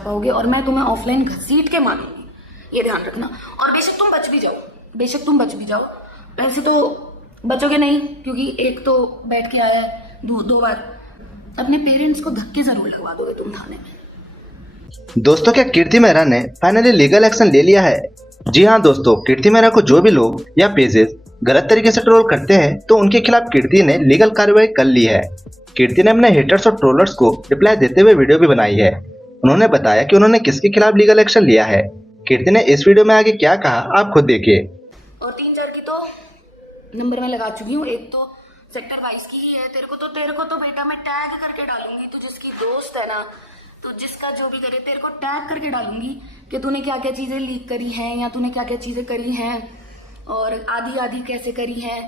पाओगे और मैं तुम्हें ऑफलाइन घसीट के मारूंगी, ये ध्यान रखना। और बेशक तुम बच भी जाओ, वैसे तो बचोगे नहीं, क्योंकि एक तो बैठ के आया है, दो बार अपने पेरेंट्स को धक्के जरूर लगवा दोगे तुम थाने में। दोस्तों, क्या कीर्ति मेहरा ने फाइनली लीगल एक्शन ले लिया है? जी हाँ दोस्तों, कीर्ति मेहरा को जो भी लोग या पेजेस गलत तरीके से ट्रोल करते हैं तो उनके खिलाफ कीर्ति ने लीगल कार्रवाई कर ली है। कीर्ति ने अपने हेटर्स और ट्रोलर्स को रिप्लाई देते हुए वीडियो भी बनाई है। उन्होंने बताया कि उन्होंने किसके खिलाफ लीगल एक्शन लिया है। कीर्ति ने इस वीडियो में आगे क्या कहा, आप खुद देखिए। और 3-4 की तो नंबर में लगा चुकी हूँ, एक तो सेक्टर 22 की ही है। तेरे को तो बेटा मैं टैग करके डालूंगी, तू जिसकी दोस्त है ना, तो जिसका जो भी करे तेरे को टैग करके डालूंगी कि तूने क्या क्या चीजें लीक करी हैं या तूने क्या क्या चीजें करी हैं और आधी कैसे करी हैं।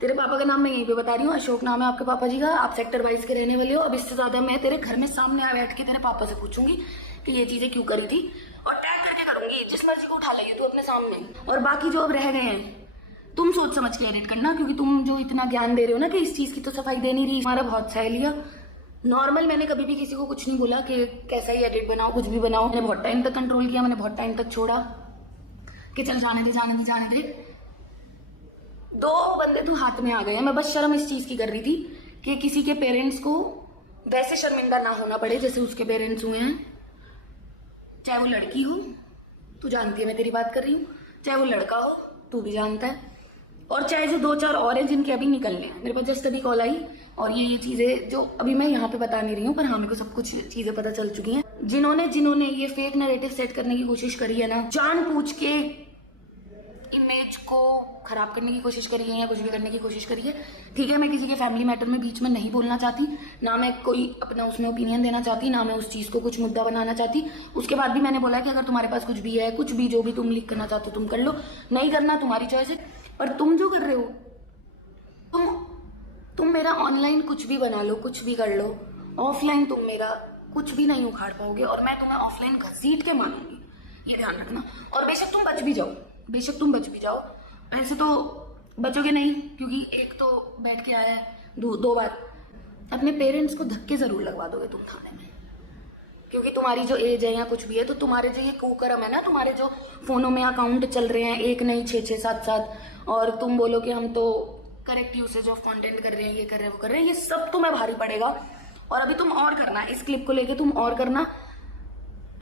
तेरे पापा का नाम मैं यहीं पे बता रही हूँ, अशोक नाम है आपके पापा जी का, आप सेक्टर 22 के रहने वाले हो। अब इससे ज्यादा मैं तेरे घर में सामने आ बैठ के तेरे पापा से पूछूंगी कि ये चीजें क्यों करी थी और टैग करके करूंगी, जिस मर्जी को उठा लेगी तू अपने सामने। और बाकी जो अब रह गए हैं तुम सोच समझ के एडिट करना, क्योंकि तुम जो इतना ज्ञान दे रहे हो ना कि इस चीज की तो सफाई दे नहीं रही, हमारा बहुत सह लिया। नॉर्मल मैंने कभी भी किसी को कुछ नहीं बोला कि कैसा ही एडिट बनाओ, कुछ भी बनाओ। मैंने बहुत टाइम तक कंट्रोल किया, मैंने बहुत टाइम तक छोड़ा कि चल जाने दे। 2 बंदे तो हाथ में आ गए हैं। मैं बस शर्म इस चीज की कर रही थी कि किसी के पेरेंट्स को वैसे शर्मिंदा ना होना पड़े जैसे उसके पेरेंट्स हुए हैं। चाहे वो लड़की हो, तू जानती है मैं तेरी बात कर रही हूँ, चाहे वो लड़का हो, तू भी जानता है, और चाहे जो 2-4 और हैं जिनके अभी निकलने हैं। मेरे पास जस्ट अभी कॉल आई और ये चीजें जो अभी मैं यहाँ पे बता नहीं रही हूँ, पर हाँ मेरे को सब कुछ चीजें पता चल चुकी हैं। जिन्होंने ये फेक नैरेटिव सेट करने की कोशिश करी है ना, जानबूझ के इमेज को खराब करने की कोशिश करी है या कुछ भी करने की कोशिश करी है। ठीक है, मैं किसी के फैमिली मैटर में बीच में नहीं बोलना चाहती, ना मैं कोई अपना उसमें ओपिनियन देना चाहती, ना मैं उस चीज को कुछ मुद्दा बनाना चाहती। उसके बाद भी मैंने बोला कि अगर तुम्हारे पास कुछ भी है, कुछ भी जो भी तुम लीक करना चाहते हो तुम कर लो, नहीं करना तुम्हारी चॉइस है। पर तुम जो कर रहे हो, तुम मेरा ऑनलाइन कुछ भी बना लो, कुछ भी कर लो, ऑफलाइन तुम मेरा कुछ भी नहीं उखाड़ पाओगे और मैं तुम्हें ऑफलाइन घसीट के मारूंगी, ये ध्यान रखना। और बेशक तुम बच भी जाओ, वैसे तो बचोगे नहीं, क्योंकि एक तो बैठ के आया है, दो बार अपने पेरेंट्स को धक्के जरूर लगवा दोगे तुम थाने में, क्योंकि तुम्हारी जो एज है या कुछ भी है, तो तुम्हारे जो ये कुकर्म है ना, तुम्हारे जो फोनों में अकाउंट चल रहे हैं, एक नहीं 6-6 7-7, और तुम बोलो कि हम तो करेक्ट यूसेज ऑफ कंटेंट कर रहे हैं, ये कर रहे हैं, वो कर रहे हैं, ये सब तुम्हें भारी पड़ेगा। और अभी तुम और करना, इस क्लिप को लेके तुम और करना।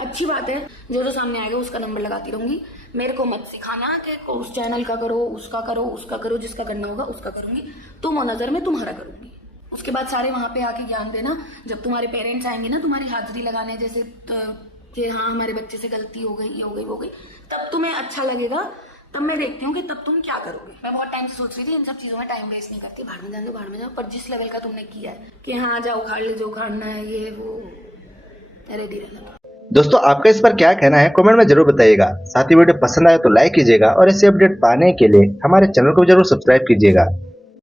अच्छी बात है, जो सामने आएगा उसका नंबर लगाती रहूंगी। मेरे को मत सिखाना कि उस चैनल का करो, उसका करो, जिसका करना होगा उसका करूंगी। तुम और नजर में तुम्हारा करूंगी। उसके बाद सारे वहां पे आके ज्ञान देना। जब तुम्हारे पेरेंट्स आएंगे ना तुम्हारी हाजिरी लगाने, जैसे कि हाँ हमारे बच्चे से गलती हो गई, ये हो गई, तब तुम्हें अच्छा लगेगा। तब मैं देखती हूँ कि तब तुम क्या करोगे। मैं बहुत टाइम से सोच रही थी, इन सब चीजों में टाइम वेस्ट नहीं करती, भाड़ में जाओ। पर जिस लेवल का तुमने किया है कि हाँ जाओ उखाड़ ले, जो उखाड़ना है, ये वो, रेडी रहना। दोस्तों, आपका इस पर क्या कहना है कमेंट में जरूर बताइएगा। साथ ही वीडियो पसंद आए तो लाइक कीजिएगा और ऐसे अपडेट पाने के लिए हमारे चैनल को जरूर सब्सक्राइब कीजिएगा।